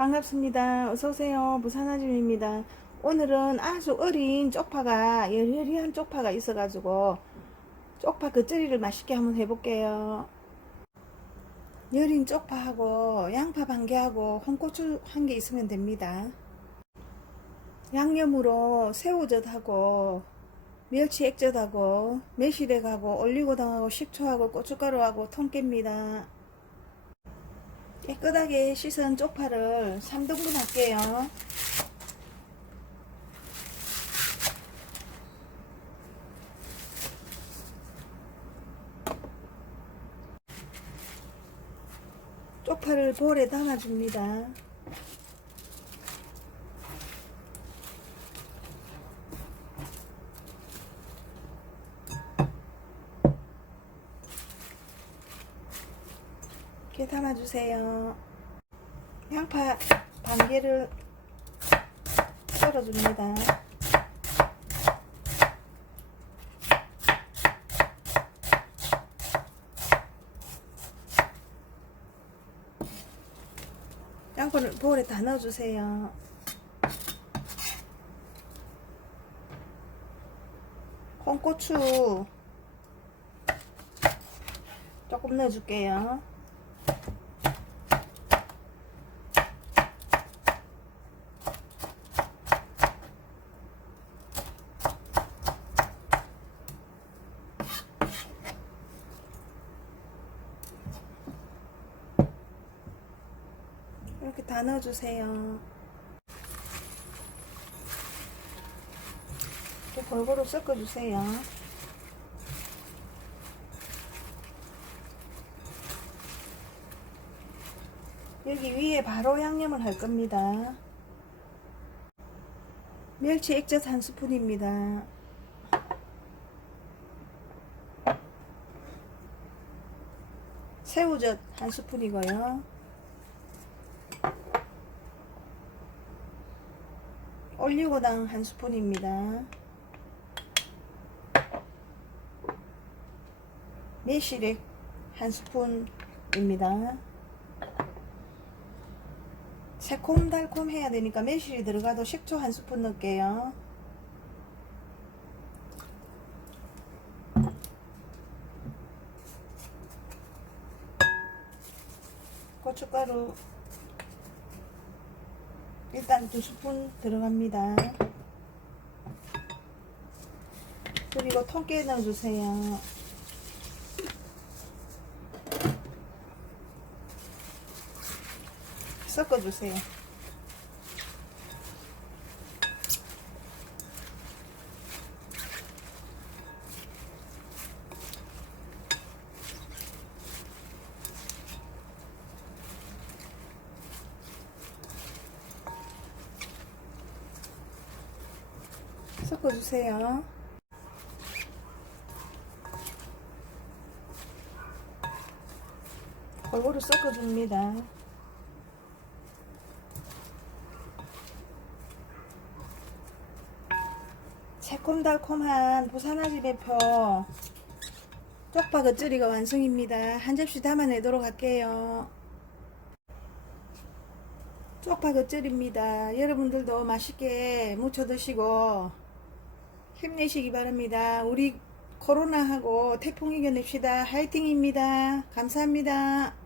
반갑습니다. 어서오세요. 부산아줌입니다. 오늘은 아주 어린 쪽파가, 여리여리한 쪽파가 있어가지고, 쪽파 겉절이를 맛있게 한번 해볼게요. 여린 쪽파하고, 양파 반 개하고, 홍고추 한 개 있으면 됩니다. 양념으로 새우젓하고, 멸치 액젓하고, 매실액하고, 올리고당하고, 식초하고, 고춧가루하고, 통깨입니다. 깨끗하게 씻은 쪽파를 3등분 할게요. 쪽파를 볼에 담아줍니다. 이렇게 담아주세요. 양파 반 개를 썰어줍니다. 양파를 볼에 다 넣어주세요. 콩고추 조금 넣어줄게요. 이렇게 다 넣어주세요. 이렇게 골고루 섞어주세요. 여기 위에 바로 양념을 할 겁니다. 멸치 액젓 한 스푼입니다. 새우젓 한 스푼이고요. 올리고당 한 스푼입니다. 매실액 한 스푼입니다. 새콤달콤 해야 되니까 매실이 들어가도 식초 한 스푼 넣을게요. 고춧가루 일단 두 스푼 들어갑니다. 그리고 통깨 넣어주세요. 섞어주세요. 섞어주세요. 골고루 섞어줍니다. 새콤달콤한 부산아지 대표 쪽파 겉절이가 완성입니다. 한 접시 담아내도록 할게요. 쪽파 겉절입니다. 여러분들도 맛있게 무쳐 드시고 힘내시기 바랍니다. 우리 코로나하고 태풍 이겨냅시다. 화이팅입니다. 감사합니다.